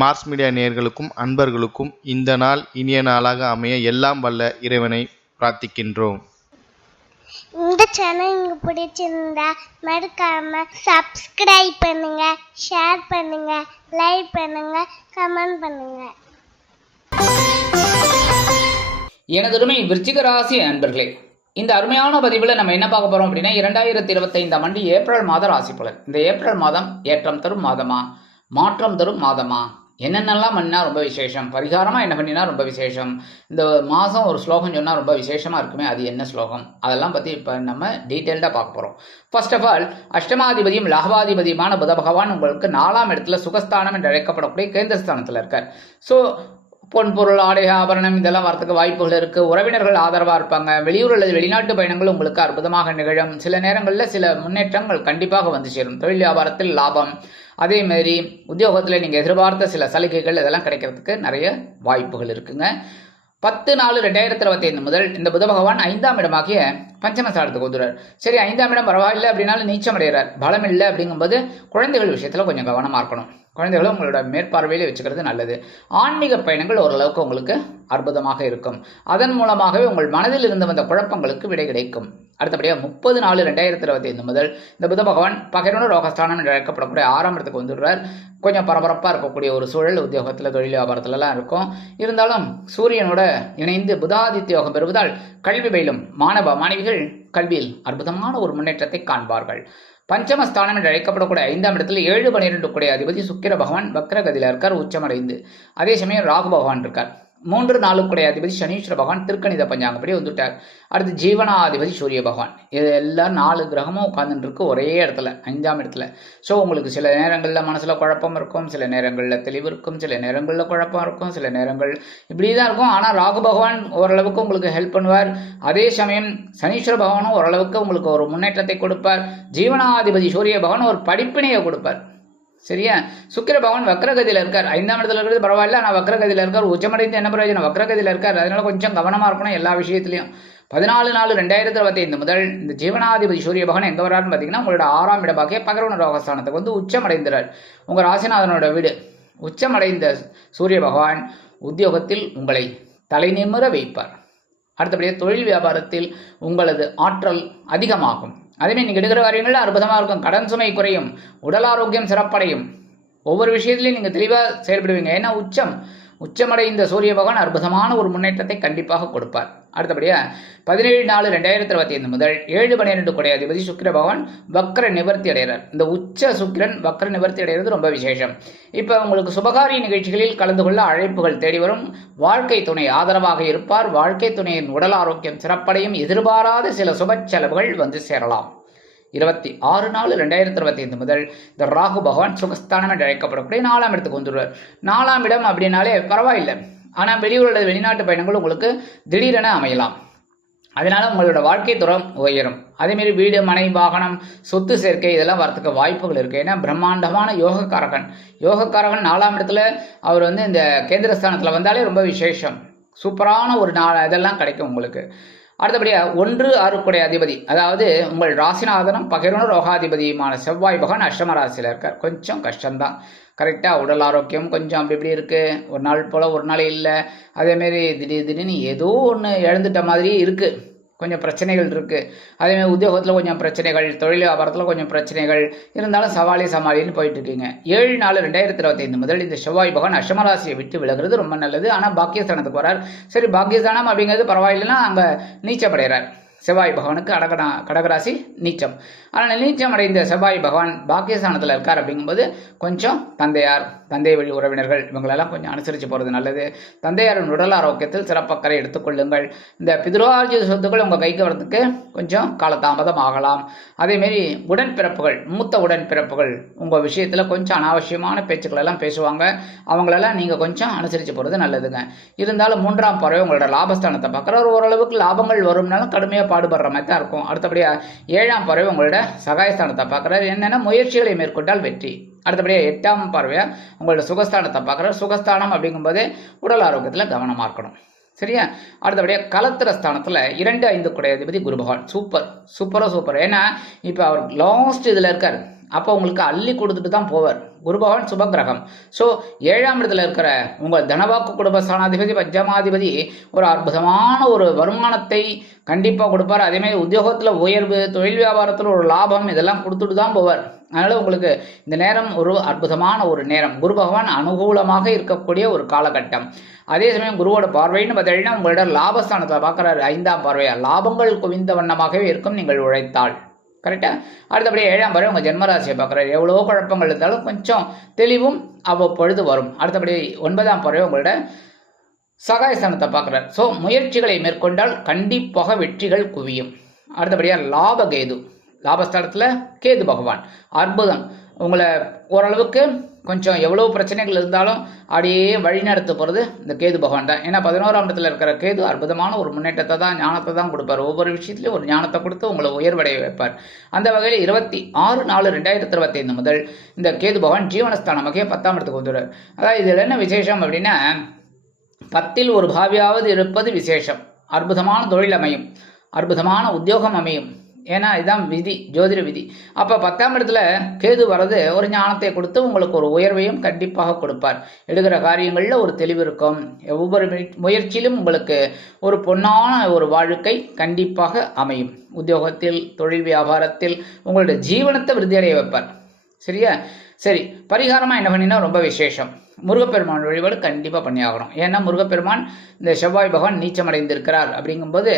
Mars media நேயர்களுக்கும் அன்பர்களுக்கும் இந்த நாள் இனிய நாளாக அமைய எல்லாம் வல்ல இறைவனை பிரார்த்திக்கின்றோம். இந்த சேனல் உங்களுக்கு பிடிச்சிருந்தா மறக்காம சப்ஸ்கிரைப் பண்ணுங்க, ஷேர் பண்ணுங்க, லைக் பண்ணுங்க, கமெண்ட் பண்ணுங்க. எனதுமே விருச்சிக ராசி அன்பர்களே, இந்த அருமையான பதிவில் நம்ம என்ன பார்க்க போறோம் அப்படின்னா 2025 ஆண்டு ஏப்ரல் மாத ராசி பலன். இந்த ஏப்ரல் மாதம் ஏற்றம் தரும் மாதமா, மாற்றம் தரும் மாதமா, என்னென்னலாம் பண்ணா ரொம்ப விசேஷம், பரிகாரமா என்ன பண்ணினா ரொம்ப விசேஷம், இந்த மாதம் ஒரு ஸ்லோகம் சொன்னால் ரொம்ப விசேஷமா இருக்குமே, அது என்ன ஸ்லோகம், அதெல்லாம் பற்றி இப்போ நம்ம டீட்டெயில்டாக பார்க்க போகிறோம். ஃபர்ஸ்ட் ஆஃப் ஆல், அஷ்டமாதிபதியும் லாபாதிபதியுமான புத பகவான் உங்களுக்கு 4ஆம் இடத்துல சுகஸ்தானம் என்று அழைக்கப்படக்கூடிய கேந்திரஸ்தானத்தில் இருக்கார். ஸோ பொன் பொருள் ஆடை ஆபரணம் இதெல்லாம் வரத்துக்கு வாய்ப்புகள் இருக்குது. உறவினர்கள் ஆதரவாக இருப்பாங்க. வெளியூர் அல்லது வெளிநாட்டு பயணங்கள் உங்களுக்கு அற்புதமாக நிகழும். சில நேரங்களில் சில முன்னேற்றங்கள் கண்டிப்பாக வந்து சேரும். தொழில் வியாபாரத்தில் லாபம், அதேமாரி உத்தியோகத்தில் நீங்கள் எதிர்பார்த்த சில சலுகைகள் இதெல்லாம் கிடைக்கிறதுக்கு நிறைய வாய்ப்புகள் இருக்குங்க. 10/4/2025 முதல் இந்த புத பகவான் 5ஆம் இடமாகிய பஞ்சமஸ்தானத்துக்கு வந்துடுறார். சரி, 5ஆம் இடம் பரவாயில்லை அப்படின்னாலும் நீச்சம் அடைகிறார். பலம் இல்லை அப்படிங்கும்போது குழந்தைகள் விஷயத்தில் கொஞ்சம் கவனமாக இருக்கணும். குழந்தைகளும் உங்களோட மேற்பார்வையிலே வச்சுக்கிறது நல்லது. ஆன்மீக பயணங்கள் ஓரளவுக்கு உங்களுக்கு அற்புதமாக இருக்கும். அதன் மூலமாகவே உங்கள் மனதில் இருந்து வந்த குழப்பங்களுக்கு விடை கிடைக்கும். அடுத்தபடியாக 30/4/2025 முதல் இந்த புத பகவான் பகிர்ந்து ரோகஸ்தானம் என்று அழைக்கப்படக்கூடிய 6ஆம் இடத்துக்கு வந்துடுறார். கொஞ்சம் பரபரப்பாக இருக்கக்கூடிய ஒரு சூழல் உத்தியோகத்தில் தொழில் வியாபாரத்துலலாம் இருக்கும். இருந்தாலும் சூரியனோட இணைந்து புதாதித்ய யோகம் பெறுவதால் கல்வி பயிலும் மாணவ மாணவிகள் கல்வியில் அற்புதமான ஒரு முன்னேற்றத்தை காண்பார்கள். பஞ்சமஸ்தானம் என்று அழைக்கப்படக்கூடிய 5ஆம் இடத்துல 7/12 கூடிய அதிபதி சுக்கிர பகவான் வக்ரகதியில் இருக்கார், உச்சமடைந்து. அதே சமயம் ராகு பகவான் இருக்கார். 3/4 கூடிய அதிபதி சனீஸ்வர பகவான் திருக்கணித பஞ்சாங்கப்படி வந்துட்டார். அடுத்து ஜீவனாதிபதி சூரிய பகவான். இது எல்லாம் 4 கிரகமும் உட்கார்ந்துட்டு இருக்கு ஒரே இடத்துல, 5ஆம் இடத்துல. ஸோ உங்களுக்கு சில நேரங்களில் மனசில் குழப்பம் இருக்கும், சில நேரங்களில் தெளிவு இருக்கும், சில நேரங்களில் குழப்பம் இருக்கும், சில நேரங்கள் இப்படி தான் இருக்கும். ஆனால் ராகு பகவான் ஓரளவுக்கு உங்களுக்கு ஹெல்ப் பண்ணுவார். அதே சமயம் சனீஸ்வர பகவானும் ஓரளவுக்கு உங்களுக்கு ஒரு முன்னேற்றத்தை கொடுப்பார். ஜீவனாதிபதி சூரிய பகவான் ஒரு படிப்பினையை கொடுப்பார். சரியா? சுக்கிர பகவான் வக்ரகதியில் இருக்கார். 5ஆம் இடத்துல இருக்கிறது பரவாயில்ல, ஆனால் வக்ரகதியில் இருக்கார். உச்சமடைந்து என்ன பிரயோஜனம்? வக்ரகதியில் இருக்கார். அதனால கொஞ்சம் கவனமாக இருக்கணும் எல்லா விஷயத்திலையும். 14/4/2025 முதல் இந்த ஜீவனாதிபதி சூரிய பகவான் எங்கே வராருன்னு பார்த்தீங்கன்னா உங்களோட 6ஆம் இடமாகிய பகரவன ரோகஸ்தானத்துக்கு வந்து உச்சமடைந்தார். உங்கள் ராசிநாதனோட வீடு. உச்சமடைந்த சூரிய பகவான் உத்தியோகத்தில் உங்களை தலை நிமிர வைப்பார். அடுத்தபடியாக தொழில் வியாபாரத்தில் உங்களது ஆற்றல் அதிகமாகும். அதேமாதிரி நீங்கள் எடுக்கிற காரியங்கள் அற்புதமாக இருக்கும். கடன் சுமை குறையும், உடல் ஆரோக்கியம் சிறப்படையும். ஒவ்வொரு விஷயத்திலையும் நீங்கள் தெளிவாக செயல்படுவீங்க. ஏன்னா உச்சமடைந்த சூரிய பகவான் அற்புதமான ஒரு முன்னேற்றத்தை கண்டிப்பாக கொடுப்பார். அடுத்தபடியாக 17/4/2025 முதல் 7/12 கூடிய அதிபதி சுக்கிர பகவான் வக்ர நிவர்த்தி அடைகிறார். இந்த உச்ச சுக்கிரன் வக்ர நிவர்த்தி அடைகிறது ரொம்ப விசேஷம். இப்போ உங்களுக்கு சுபகாரிய நிகழ்ச்சிகளில் கலந்து கொள்ள அழைப்புகள் தேடி வரும். வாழ்க்கை துணை ஆதரவாக இருப்பார். வாழ்க்கை துணையின் உடல் ஆரோக்கியம் சிறப்படையும். எதிர்பாராத சில சுப செலவுகள் வந்து சேரலாம். 26/4/2025 முதல் இந்த ராகு பகவான் சுகஸ்தானம் என்று அழைக்கப்படக்கூடிய 4ஆம் இடத்துக்கு வந்துடுவார். 4ஆம் இடம் அப்படின்னாலே பரவாயில்லை, ஆனால் வெளியூர் அல்லது வெளிநாட்டு பயணங்கள் உங்களுக்கு திடீரென அமையலாம். அதனால உங்களோட வாழ்க்கை தரம் உயரும். அதேமாரி வீடு, மனை, வாகனம், சொத்து சேர்க்கை இதெல்லாம் வரத்துக்கு வாய்ப்புகள் இருக்குது. ஏன்னா பிரம்மாண்டமான யோகக்காரகன் 4ஆம் இடத்துல அவர் வந்து இந்த கேந்திரஸ்தானத்தில் வந்தாலே ரொம்ப விசேஷம். சூப்பரான ஒரு நாள் இதெல்லாம் கிடைக்கும் உங்களுக்கு. அடுத்தபடியாக 1/6 கூடிய அதிபதி, அதாவது உங்கள் ராசிநாதனம் பகிர்ந்து ரோகாதிபதியுமான செவ்வாய் பகவான் அஷ்டம ராசியில் இருக்கார். கொஞ்சம் கஷ்டம்தான். கரெக்டாக உடல் ஆரோக்கியம் கொஞ்சம் அப்படி இப்படி இருக்குது. ஒரு நாள் போல் ஒரு நாள் இல்லை. அதேமாரி திடீர்னு ஏதோ ஒன்று இழந்துட்ட மாதிரி இருக்குது. கொஞ்சம் பிரச்சனைகள் இருக்குது. அதேமாதிரி உத்தியோகத்தில் கொஞ்சம் பிரச்சனைகள், தொழில் வியாபாரத்தில் கொஞ்சம் பிரச்சனைகள் இருந்தாலும் சமாளின்னு போயிட்டு இருக்கீங்க. 7/4/2025 முதல் இந்த செவ்வாய் பகவான் அஷ்டமராசியை விட்டு விலகிறது ரொம்ப நல்லது. ஆனால் பாக்கியஸ்தானத்துக்கு வரார். சரி, பாக்கியஸ்தானம் அப்படிங்கிறது பரவாயில்லைன்னா அங்கே நீச்சமடைகிறார். செவ்வாய் பகவானுக்கு கடகராசி நீச்சம். ஆனால் நீச்சம் அடைந்த செவ்வாய் பகவான் பாக்கியஸ்தானத்தில் இருக்கார். அப்படிங்கும்போது கொஞ்சம் தந்தை வழி உறவினர்கள் இவங்களெல்லாம் கொஞ்சம் அனுசரித்து போகிறது நல்லது. தந்தையாரின் உடல் ஆரோக்கியத்தில் சிறப்பக்கறை எடுத்துக்கொள்ளுங்கள். இந்த பித்ருவார்ஜித சொத்துக்கள் உங்கள் கைக்கு வரதுக்கு கொஞ்சம் காலதாமதம் ஆகலாம். அதேமாரி உடன்பிறப்புகள், மூத்த உடன்பிறப்புகள் உங்கள் விஷயத்தில் கொஞ்சம் அனாவசியமான பேச்சுக்களெல்லாம் பேசுவாங்க. அவங்களெல்லாம் நீங்கள் கொஞ்சம் அனுசரித்து போகிறது நல்லதுங்க. இருந்தாலும் 3ஆம் பார்வை உங்களோட லாபஸ்தானத்தை பார்க்குற ஓரளவுக்கு லாபங்கள் வரும்னாலும் கடுமையாக பாடுபடுற மாதிரி தான் இருக்கும். அடுத்தபடியாக 7ஆம் பார்வை உங்களோட சகாயஸ்தானத்தை பார்க்குறாரு. என்னென்ன முயற்சிகளை மேற்கொண்டால் வெற்றி. அடுத்தபடியாக 8ஆம் பார்வையாக உங்களோட சுகஸ்தானத்தை பார்க்குறாரு. சுகஸ்தானம் அப்படிங்கும்போது உடல் ஆரோக்கியத்தில் கவனமாக இருக்கணும். சரியா? அடுத்தபடியாக கலத்திர ஸ்தானத்தில் 2/5 கூடிய அதிபதி குரு பகவான். சூப்பர். ஏன்னா இப்போ அவர் லாஸ்ட் இதில் இருக்கார். அப்போ உங்களுக்கு அள்ளி கொடுத்துட்டு தான் போவார். குரு பகவான் சுப கிரகம். ஸோ 7ஆம் இடத்துல இருக்கிற உங்கள் தனவாக்கு குடும்ப ஸ்தானாதிபதி பஞ்சமாதிபதி ஒரு அற்புதமான ஒரு வருமானத்தை கண்டிப்பாக கொடுப்பார். அதேமாதிரி உத்தியோகத்தில் உயர்வு, தொழில் வியாபாரத்தில் ஒரு லாபம் இதெல்லாம் கொடுத்துட்டு தான் போவார். அதனால் உங்களுக்கு இந்த நேரம் ஒரு அற்புதமான ஒரு நேரம். குரு பகவான் அனுகூலமாக இருக்கக்கூடிய ஒரு காலகட்டம். அதே சமயம் குருவோட பார்வைன்னு பார்த்தீங்கன்னா உங்களோட லாபஸ்தானத்தில் பார்க்குறாரு 5ஆம் பார்வையாக. லாபங்கள் குவிந்த வண்ணமாகவே இருக்கும் நீங்கள் உழைத்தால். கரெக்டாக. அடுத்தபடி 7ஆம் பார்வை உங்கள் ஜென்மராசியை பார்க்குறாரு. எவ்வளோ குழப்பங்கள் இருந்தாலும் கொஞ்சம் தெளிவும் அவ்வப்பொழுது வரும். அடுத்தபடி 9ஆம் பார்வை உங்களோட சகாயஸ்தானத்தை பார்க்குறாரு. ஸோ முயற்சிகளை மேற்கொண்டால் கண்டிப்பாக வெற்றிகள் குவியும். அடுத்தபடியாக லாபகேது, லாபஸ்தானத்தில் கேது பகவான் அற்புதம். உங்களை ஓரளவுக்கு கொஞ்சம் எவ்வளோ பிரச்சனைகள் இருந்தாலும் அப்படியே வழிநடத்த போகிறது இந்த கேது பகவான் தான். ஏன்னா 11ஆம் இடத்துல இருக்கிற கேது அற்புதமான ஒரு முன்னேற்றத்தை தான், ஞானத்தை தான் கொடுப்பார். ஒவ்வொரு விஷயத்துலையும் ஒரு ஞானத்தை கொடுத்து உங்களை உயர்வடைய வைப்பார். அந்த வகையில் 26/4/2025 முதல் இந்த கேது பகவான் ஜீவனஸ்தானமாக 10ஆம் இடத்துக்கு வந்துடுறார். அதாவது இதில் என்ன விசேஷம் அப்படின்னா 10ல் ஒரு பாவியாவது இருப்பது விசேஷம். அற்புதமான தொழில் அமையும், அற்புதமான உத்தியோகம் அமையும். ஏன்னா இதுதான் விதி, ஜோதிட விதி. அப்போ 10ஆம் இடத்துல கேது வர்றது ஒரு ஞானத்தை கொடுத்து உங்களுக்கு ஒரு உயர்வையும் கண்டிப்பாக கொடுப்பார். எடுக்கிற காரியங்களில் ஒரு தெளிவு இருக்கும். ஒவ்வொரு முயற்சியிலும் உங்களுக்கு ஒரு பொன்னான ஒரு வாழ்க்கை கண்டிப்பாக அமையும். உத்தியோகத்தில், தொழில் வியாபாரத்தில் உங்களுடைய ஜீவனத்தை விருத்தியடைய வைப்பார். சரியா? சரி, பரிகாரமாக என்ன பண்ணினா ரொம்ப விசேஷம். முருகப்பெருமான் வழிபாடு கண்டிப்பாக பண்ணி ஆகணும். ஏன்னா முருகப்பெருமான் இந்த செவ்வாய் பகவான் நீச்சமடைந்திருக்கிறார். அப்படிங்கும்போது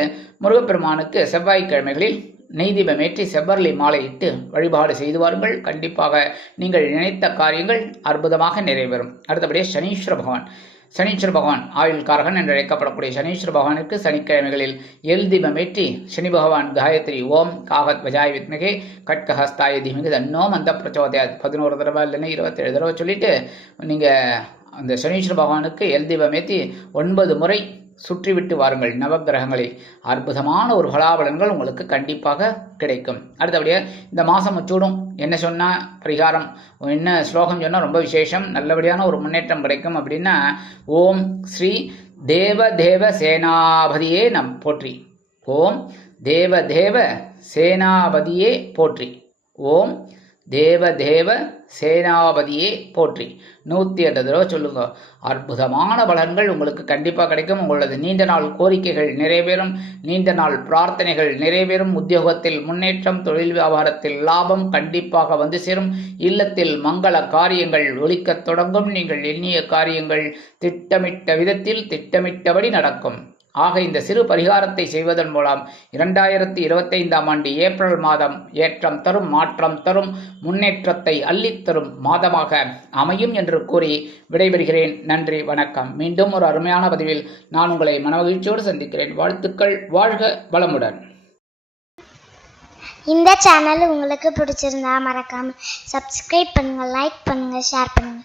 முருகப்பெருமானுக்கு செவ்வாய்க்கிழமைகளில் நெய் தீபம் ஏற்றி செவ்வரளி மாலை இட்டு வழிபாடு செய்து வாருங்கள். கண்டிப்பாக நீங்கள் நினைத்த காரியங்கள் அற்புதமாக நிறைவேறும். அடுத்தபடியாக சனீஸ்வர பகவான் ஆயுள்காரகன் என்று அழைக்கப்படக்கூடிய சனீஸ்வர பகவானுக்கு சனிக்கிழமைகளில் எல் தீபம் ஏற்றி சனி பகவான் காயத்ரி ஓம் காகத் வஜாய் வித்மகே கட்கஹஸ்தாய தீமிகு தன்னோ மந்த பிரச்சோதயாத் 11 தடவை இல்லைன்னா 27 தடவை சொல்லிட்டு நீங்கள் அந்த சனீஸ்வர பகவானுக்கு எல் தீபம் ஏற்றி 9 முறை சுற்றிவிட்டு வாருங்கள் நவகிரகங்களை. அற்புதமான ஒரு பலாபலன்கள் உங்களுக்கு கண்டிப்பாக கிடைக்கும். அடுத்தபடியாக இந்த மாதம் முச்சூடும் என்ன சொன்னால் பரிகாரம், என்ன ஸ்லோகம் சொன்னால் ரொம்ப விசேஷம், நல்லபடியான ஒரு முன்னேற்றம் கிடைக்கும். அப்படின்னா ஓம் ஸ்ரீ தேவ சேனாபதியே போற்றி. ஓம் தேவ சேனாபதியே போற்றி. ஓம் தேவ சேனாபதியே போற்றி 108 தடவை சொல்லுங்க. அற்புதமான பலன்கள் உங்களுக்கு கண்டிப்பாக கிடைக்கும். உங்களது நீண்ட நாள் கோரிக்கைகள் நிறைவேறும், நீண்ட நாள் பிரார்த்தனைகள் நிறைவேறும். உத்தியோகத்தில் முன்னேற்றம், தொழில் வியாபாரத்தில் லாபம் கண்டிப்பாக வந்து சேரும். இல்லத்தில் மங்கள காரியங்கள் ஒலிக்கத் தொடங்கும். நீங்கள் எண்ணிய காரியங்கள் திட்டமிட்ட விதத்தில் திட்டமிட்டபடி நடக்கும். ஆக இந்த சிறு பரிகாரத்தை செய்வதன் மூலம் 2025ஆம் ஆண்டு ஏப்ரல் மாதம் ஏற்றம் தரும், மாற்றம் தரும், முன்னேற்றத்தை அள்ளித்தரும் மாதமாக அமையும் என்று கூறி விடைபெறுகிறேன். நன்றி, வணக்கம். மீண்டும் ஒரு அருமையான பதிவில் நான் உங்களை மனமகிழ்ச்சியோடு சந்திக்கிறேன். வாழ்த்துக்கள். வாழ்க வளமுடன். இந்த சேனல் உங்களுக்கு பிடிச்சிருந்தா மறக்காம சப்ஸ்கிரைப் பண்ணுங்க, லைக் பண்ணுங்க, ஷேர் பண்ணுங்க.